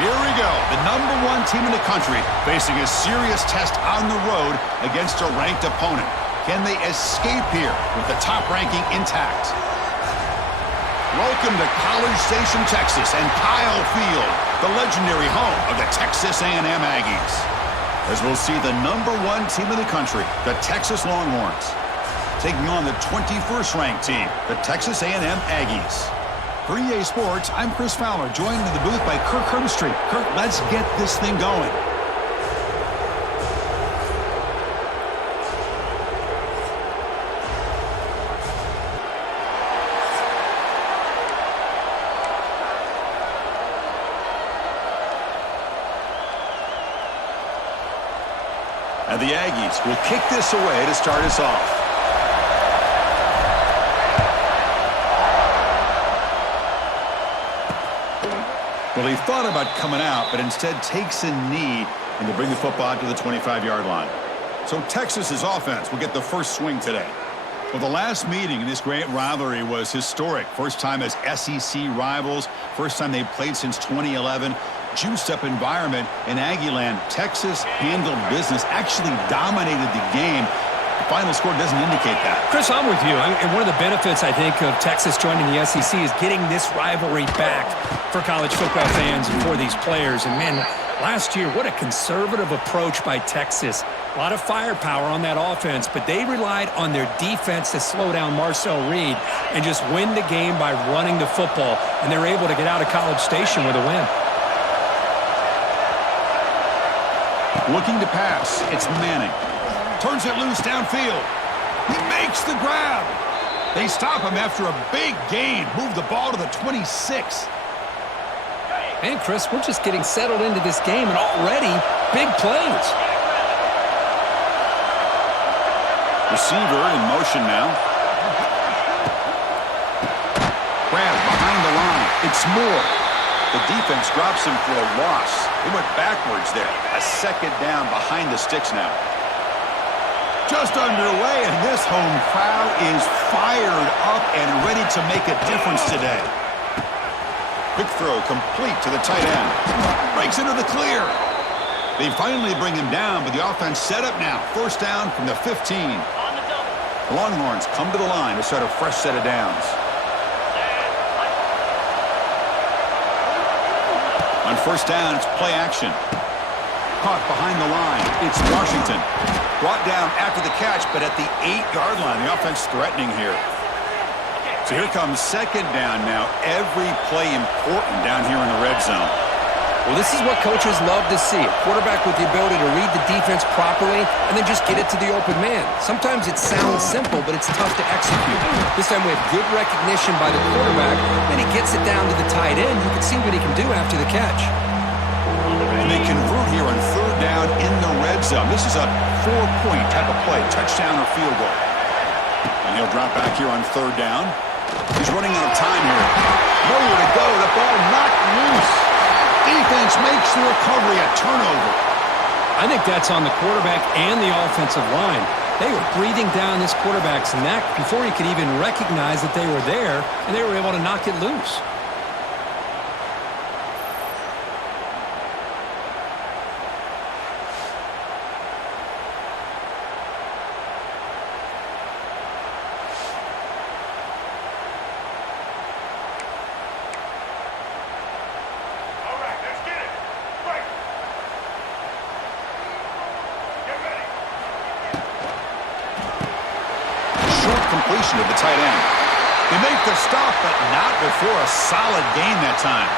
Here we go. The #1 team in the country facing a serious test on the road against a ranked opponent. Can they escape here with the top ranking intact? Welcome to College Station, Texas, and Kyle Field, the legendary home of the Texas A&M Aggies. As we'll see the #1 team in the country, the Texas Longhorns, taking on the 21st ranked team, the Texas A&M Aggies. For EA Sports, I'm Chris Fowler, joined in the booth by Kirk Herbstreit. Kirk, let's get this thing going. And the Aggies will kick this away to start us off. Well, he thought about coming out, but instead takes a knee and to bring the football out to the 25-yard line. So Texas's offense will get the first swing today. Well, the last meeting in this great rivalry was historic. First time as SEC rivals. First time they played since 2011. Juiced-up environment in Aggieland. Texas handled business, actually dominated the game. The final score doesn't indicate that. Chris, I'm with you. And one of the benefits, I think, of Texas joining the SEC is getting this rivalry back for college football fans and for these players. And, man, last year, what a conservative approach by Texas. A lot of firepower on that offense, but they relied on their defense to slow down Marcel Reed and just win the game by running the football. And they're able to get out of College Station with a win. Looking to pass. It's Manning. Turns it loose downfield. He makes the grab. They stop him after a big gain. Move the ball to the 26. And, Chris, we're just getting settled into this game, and already big plays. Receiver in motion now. Grab behind the line. It's Moore. The defense drops him for a loss. They went backwards there. A second down behind the sticks now. Just underway, and this home crowd is fired up and ready to make a difference today. Quick throw complete to the tight end. Breaks into the clear. They finally bring him down, but the offense set up now. First down from the 15. The Longhorns come to the line to start a fresh set of downs. On first down, it's play action. Caught behind the line. It's Washington. Brought down after the catch, but at the 8-yard line. The offense threatening here. So here comes second down now. Every play important down here in the red zone. Well, this is what coaches love to see. A quarterback with the ability to read the defense properly and then just get it to the open man. Sometimes it sounds simple, but it's tough to execute. This time we have good recognition by the quarterback. Then he gets it down to the tight end. You can see what he can do after the catch. And they convert here on third down in the red zone. This is a 4-point type of play, touchdown or field goal. And he'll drop back here on third down. He's running out of time here. Nowhere to go. The ball knocked loose. Defense makes the recovery a turnover. I think that's on the quarterback and the offensive line. They were breathing down this quarterback's neck before he could even recognize that they were there, and they were able to knock it loose. Completion of the tight end. They make the stop, but not before a solid gain that time.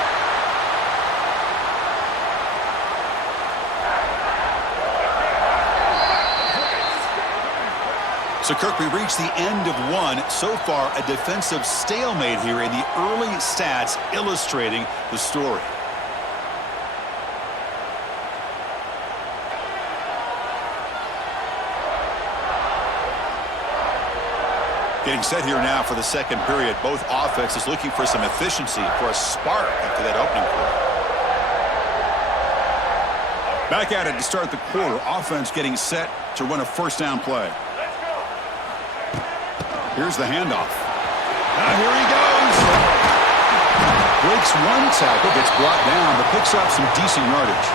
So, Kirk, we reached the end of one. So far, a defensive stalemate here in the early stats illustrating the story. Getting set here now for the second period. Both offenses looking for some efficiency, for a spark after that opening quarter. Back at it to start the quarter. Offense getting set to run a first down play. Here's the handoff. Now here he goes. Breaks one tackle, gets brought down, but picks up some decent yardage.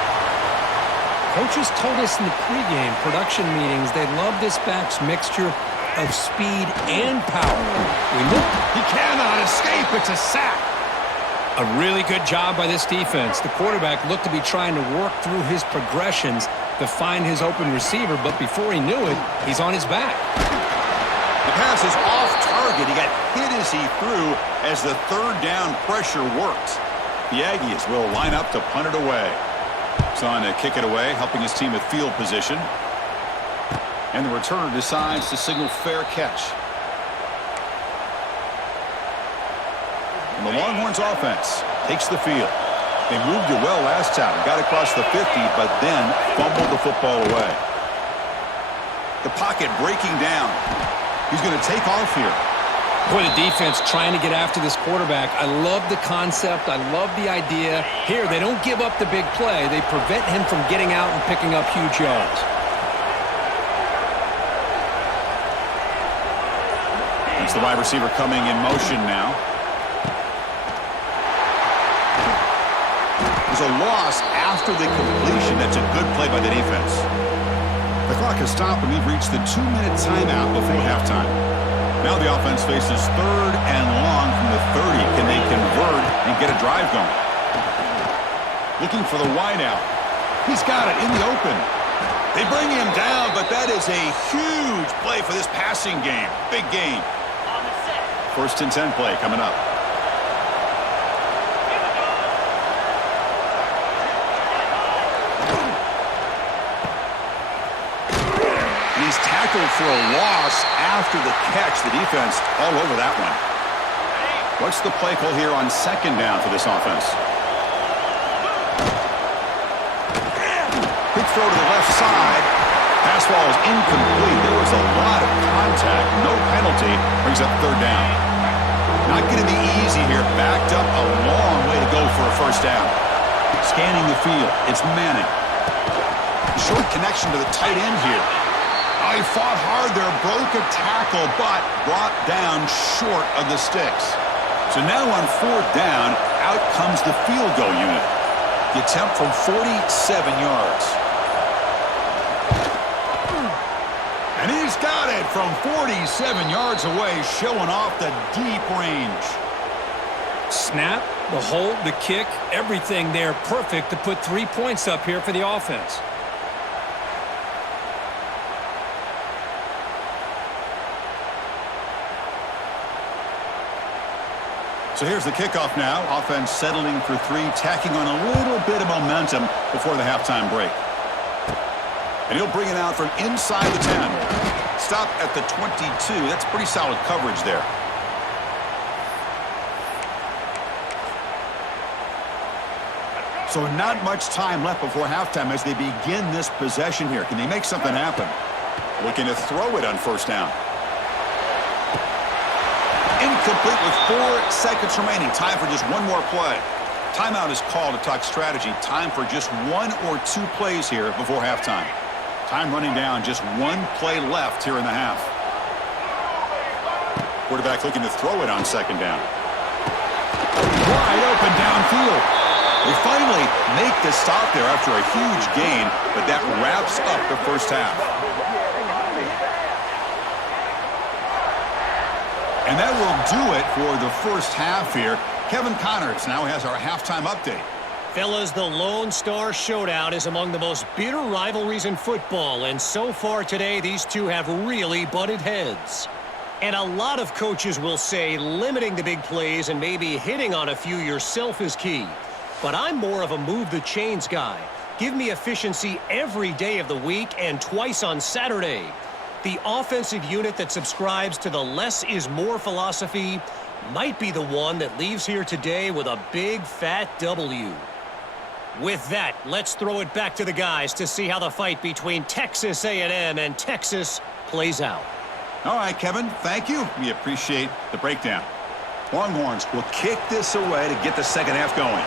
Coaches told us in the pregame production meetings they love this back's mixture of speed and power. He cannot escape. It's a sack. A really good job by this defense. The quarterback looked to be trying to work through his progressions to find his open receiver, but before he knew it, he's on his back. The pass is off target. He got hit as he threw as the third down pressure worked. The Aggies will line up to punt it away. He's on to kick it away, helping his team with field position. And the returner decides to signal fair catch. And the Longhorns offense takes the field. They moved it well last time, got across the 50, but then fumbled the football away. The pocket breaking down. He's going to take off here. Boy, the defense trying to get after this quarterback. I love the concept. I love the idea. Here, they don't give up the big play. They prevent him from getting out and picking up huge yards. It's the wide receiver coming in motion now. There's a loss after the completion. That's a good play by the defense. The clock has stopped, and we've reached the 2-minute timeout before halftime. Now the offense faces third and long from the 30. Can they convert and get a drive going? Looking for the wideout. He's got it in the open. They bring him down, but that is a huge play for this passing game. Big game. First and 10 play coming up. He's tackled for a loss after the catch. The defense all over that one. What's the play call here on second down for this offense? Big throw to the left side. Pass ball is incomplete. There was a lot of contact. No penalty. Brings up third down. Not going to be easy here. Backed up a long way to go for a first down. Scanning the field. It's Manning. Short connection to the tight end here. Oh, he fought hard there, broke a tackle, but brought down short of the sticks. So now on fourth down, out comes the field goal unit. The attempt from 47 yards. And he's got it from 47 yards away, showing off the deep range. Snap, the hold, the kick, everything there perfect to put 3 points up here for the offense. So here's the kickoff now. Offense settling for 3, tacking on a little bit of momentum before the halftime break. And he'll bring it out from inside the 10. Stop at the 22. That's pretty solid coverage there. So not much time left before halftime as they begin this possession here. Can they make something happen? Looking to throw it on first down. Incomplete with 4 seconds remaining. Time for just one more play. Timeout is called to talk strategy. Time for just 1 or 2 plays here before halftime. Time running down. Just 1 play left here in the half. Quarterback looking to throw it on second down. Wide open downfield. They finally make the stop there after a huge gain, but that wraps up the first half. And that will do it for the first half here. Kevin Connors now has our halftime update. Fellas, the Lone Star Showdown is among the most bitter rivalries in football, and so far today, these two have really butted heads. And a lot of coaches will say limiting the big plays and maybe hitting on a few yourself is key. But I'm more of a move the chains guy. Give me efficiency every day of the week and twice on Saturday. The offensive unit that subscribes to the less is more philosophy might be the one that leaves here today with a big fat W. With that, let's throw it back to the guys to see how the fight between Texas A&M and Texas plays out. All right, Kevin, thank you. We appreciate the breakdown. Longhorns will kick this away to get the second half going.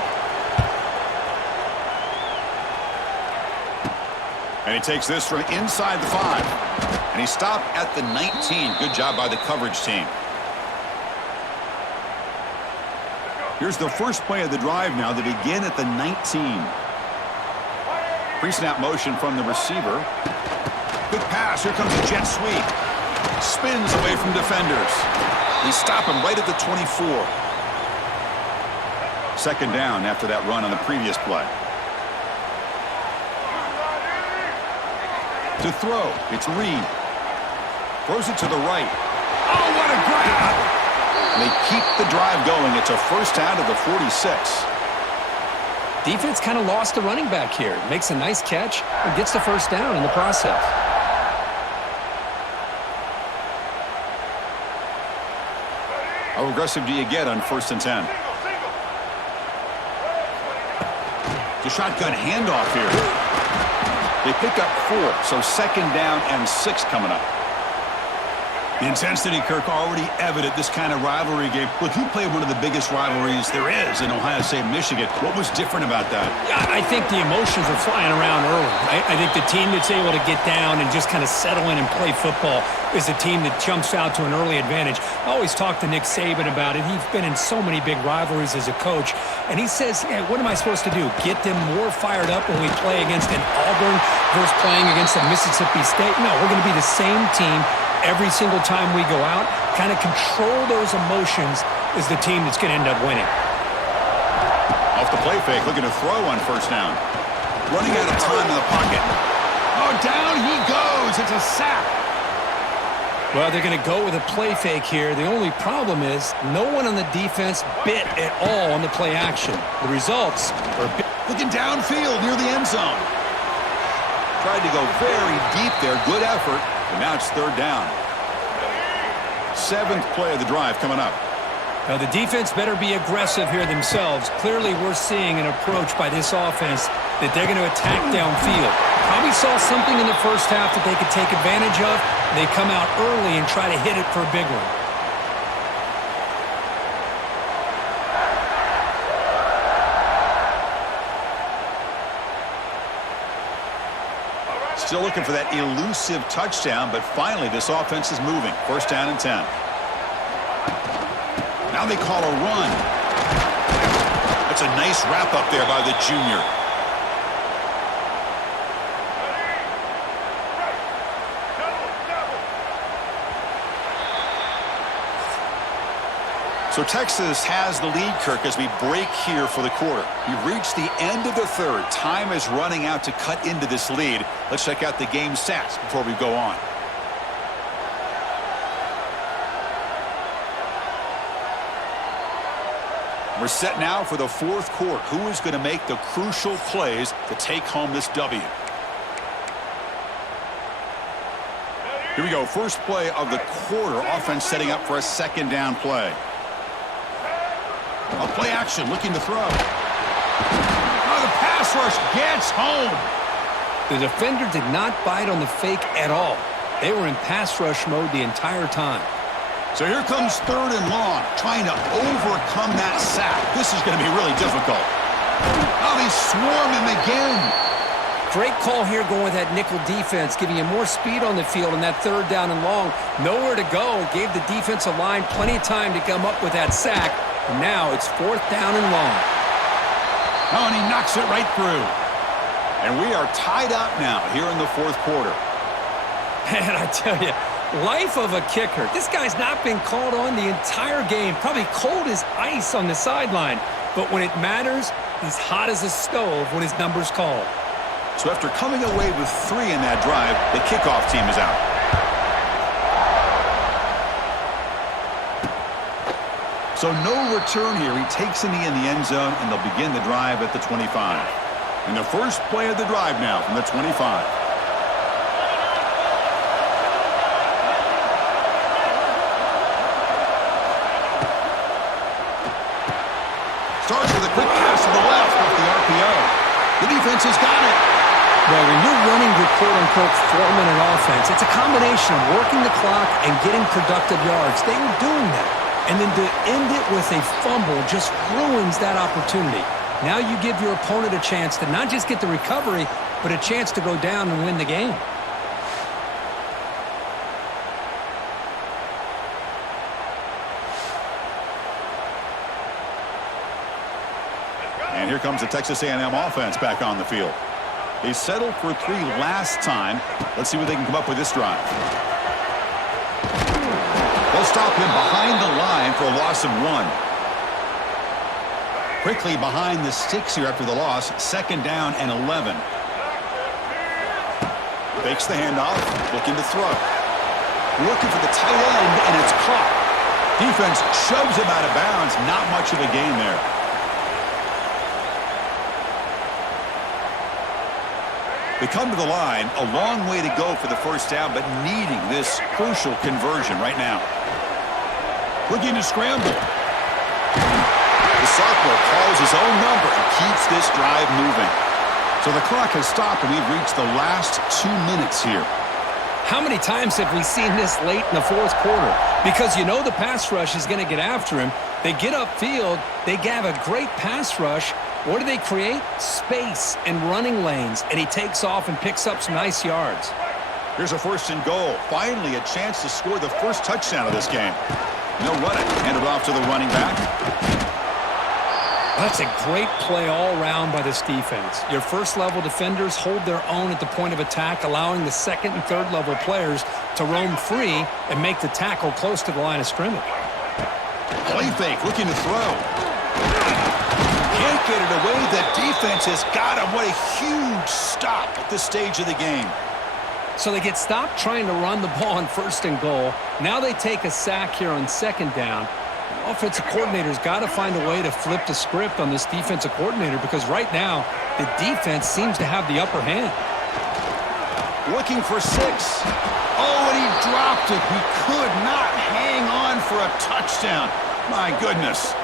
And he takes this from inside the 5. And he stopped at the 19. Good job by the coverage team. Here's the first play of the drive now. They begin at the 19. Pre-snap motion from the receiver. Quick pass. Here comes a jet sweep. Spins away from defenders. They stop him right at the 24. Second down after that run on the previous play. To throw, it's Reed. Throws it to the right. Oh, what a grab! They keep the drive going. It's a first down to the 46. Defense kind of lost the running back here. Makes a nice catch and gets the first down in the process. How aggressive do you get on 1st and 10? The shotgun handoff here. They pick up 4, so second down and 6 coming up. The intensity, Kirk, already evident this kind of rivalry game. Look, you played one of the biggest rivalries there is in Ohio State, Michigan. What was different about that? Yeah, I think the emotions are flying around early. I think the team that's able to get down and just kind of settle in and play football is the team that jumps out to an early advantage. I always talk to Nick Saban about it. He's been in so many big rivalries as a coach, and he says, yeah, what am I supposed to do? Get them more fired up when we play against an Auburn versus playing against a Mississippi State? No, we're going to be the same team every single time we go out. Kind of control those emotions is the team that's going to end up winning. Off the play fake, looking to throw on first down. Running out of time in the pocket. Oh, down he goes. It's a sack. Well, they're going to go with a play fake here. The only problem is no one on the defense bit at all on the play action. The results are looking downfield near the end zone. Tried to go very deep there. Good effort. And now it's third down. 7th play of the drive coming up. Now the defense better be aggressive here themselves. Clearly we're seeing an approach by this offense that they're going to attack downfield. Probably saw something in the first half that they could take advantage of. They come out early and try to hit it for a big one. Still looking for that elusive touchdown, but finally this offense is moving. First down and 10. Now they call a run. That's a nice wrap up there by the junior. So Texas has the lead, Kirk, as we break here for the quarter. We've reached the end of the third. Time is running out to cut into this lead. Let's check out the game stats before we go on. We're set now for the fourth quarter. Who is going to make the crucial plays to take home this W? Here we go. First play of the quarter. Offense setting up for a second down play. A play action, looking to throw. Oh, the pass rush gets home. The defender did not bite on the fake at all. They were in pass rush mode the entire time. So here comes third and long, trying to overcome that sack. This is going to be really difficult. Oh, they swarm him again. Great call here going with that nickel defense, giving you more speed on the field on that third down and long. Nowhere to go. Gave the defensive line plenty of time to come up with that sack. And now it's fourth down and long. Oh, and he knocks it right through. And we are tied up now here in the fourth quarter. Man, I tell you, life of a kicker. This guy's not been called on the entire game. Probably cold as ice on the sideline. But when it matters, he's hot as a stove when his number's called. So after coming away with 3 in that drive, the kickoff team is out. So no return here. He takes in the end zone, and they'll begin the drive at the 25. And the first play of the drive now from the 25. Starts with a quick pass to the left off the RPO. The defense has got it. Well, when you're running your quote-unquote 4-minute offense, it's a combination of working the clock and getting productive yards. They were doing that. And then to end it with a fumble just ruins that opportunity. Now you give your opponent a chance to not just get the recovery, but a chance to go down and win the game. And here comes the Texas A&M offense back on the field. They settled for 3 last time. Let's see what they can come up with this drive. They'll stop him behind the line for a loss of 1. Quickly behind the sticks here after the loss. 2nd down and 11. Fakes the handoff, looking to throw. Looking for the tight end, and it's caught. Defense shoves him out of bounds. Not much of a gain there. They come to the line, a long way to go for the first down, but needing this crucial conversion right now. Looking to scramble. The sophomore calls his own number and keeps this drive moving. So the clock has stopped, and we've reached the last 2 minutes here. How many times have we seen this late in the 4th quarter? Because you know the pass rush is going to get after him. They get upfield. They have a great pass rush. What do they create? Space and running lanes. And he takes off and picks up some nice yards. Here's a 1st and goal. Finally a chance to score the first touchdown of this game. No running. Hand it off to the running back. That's a great play all around by this defense. Your first-level defenders hold their own at the point of attack, allowing the 2nd and 3rd level players to roam free and make the tackle close to the line of scrimmage. Play fake, looking to throw. Can't get it away. The defense has got him. What a huge stop at this stage of the game. So they get stopped trying to run the ball on 1st and goal. Now they take a sack here on 2nd down. Offensive coordinator's got to find a way to flip the script on this defensive coordinator because right now the defense seems to have the upper hand. Looking for 6. Oh, and he dropped it. He could not hang on for a touchdown. My goodness.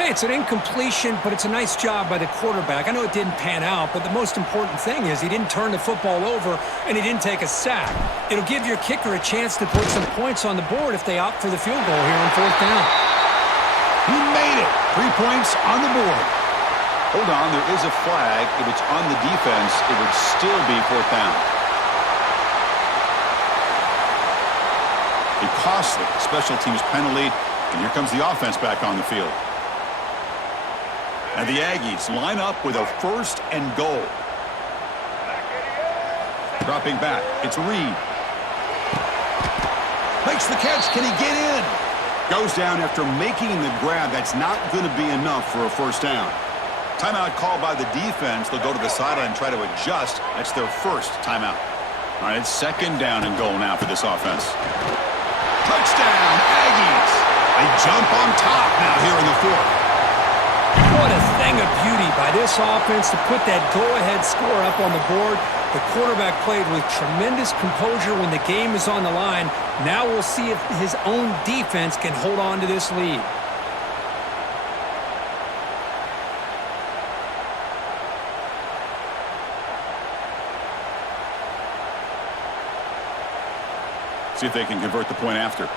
Hey, it's an incompletion, but it's a nice job by the quarterback. I know it didn't pan out, but the most important thing is he didn't turn the football over and he didn't take a sack. It'll give your kicker a chance to put some points on the board if they opt for the field goal here on 4th down. He made it. 3 points on the board. Hold on, there is a flag. If it's on the defense, it would still be 4th down. A costly special teams penalty, and here comes the offense back on the field. And the Aggies line up with a 1st and goal. Dropping back, it's Reed. Makes the catch, can he get in? Goes down after making the grab. That's not going to be enough for a 1st down. Timeout called by the defense. They'll go to the sideline and try to adjust. That's their 1st timeout. All right, it's 2nd down and goal now for this offense. Touchdown, Aggies. They jump on top now here in the 4th. What a thing of beauty by this offense to put that go-ahead score up on the board. The quarterback played with tremendous composure when the game is on the line. Now we'll see if his own defense can hold on to this lead. See if they can convert the point after.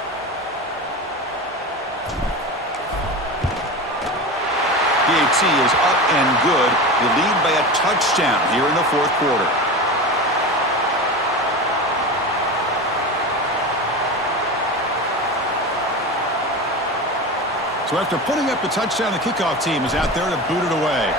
PAT is up and good. They lead by a touchdown here in the 4th quarter. So after putting up the touchdown, the kickoff team is out there to boot it away.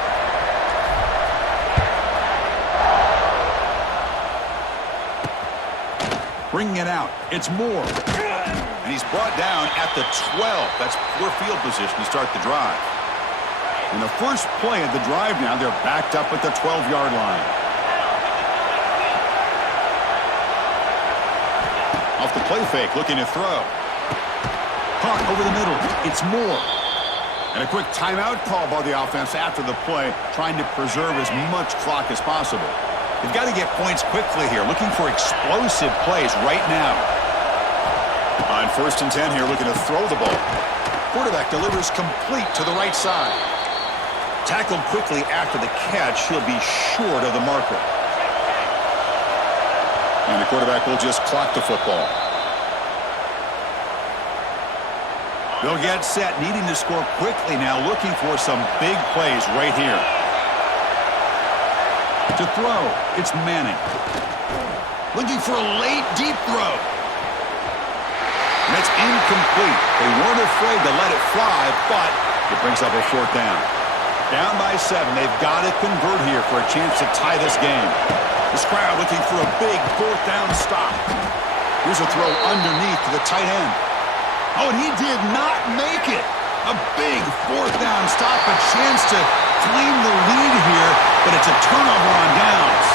Bringing it out. It's Moore. And he's brought down at the 12. That's poor field position to start the drive. In the first play of the drive now, they're backed up at the 12-yard line. Off the play fake, looking to throw. Caught over the middle. It's Moore. And a quick timeout call by the offense after the play, trying to preserve as much clock as possible. They've got to get points quickly here, looking for explosive plays right now. On 1st and 10 here, looking to throw the ball. Quarterback delivers complete to the right side. Tackled quickly after the catch, he'll be short of the marker. And the quarterback will just clock the football. They'll get set, needing to score quickly now, looking for some big plays right here. To throw, it's Manning. Looking for a late, deep throw. And it's incomplete. They weren't afraid to let it fly, but it brings up a 4th down. Down by 7. They've got to convert here for a chance to tie this game. This crowd looking for a big fourth down stop. Here's a throw underneath to the tight end. Oh, and he did not make it. A big fourth down stop, a chance to claim the lead here, but it's a turnover on downs.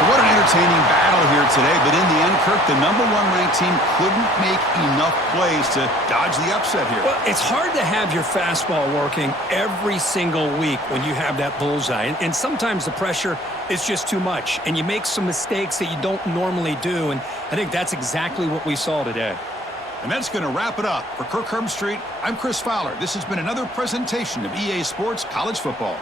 So what an entertaining battle here today, but in the end, Kirk, the number 1 ranked team couldn't make enough plays to dodge the upset here. Well, it's hard to have your fastball working every single week when you have that bullseye, and sometimes the pressure is just too much, and you make some mistakes that you don't normally do, and I think that's exactly what we saw today. And that's going to wrap it up. For Kirk Herbstreit, I'm Chris Fowler. This has been another presentation of EA Sports College Football.